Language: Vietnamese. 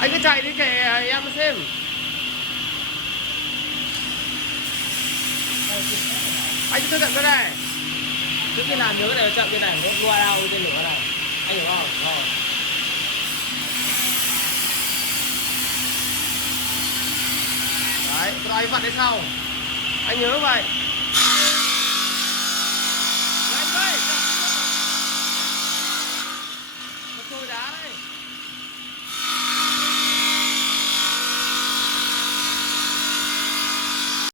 Anh cứ chạy đi kệ em xem. Anh cứ cận cái này. Trước khi làm nhớ cái này chậm cái này, nó loa đau trên lửa này. Anh hiểu không? Rồi. Đấy, rồi anh vặn đến sau. Anh nhớ vậy.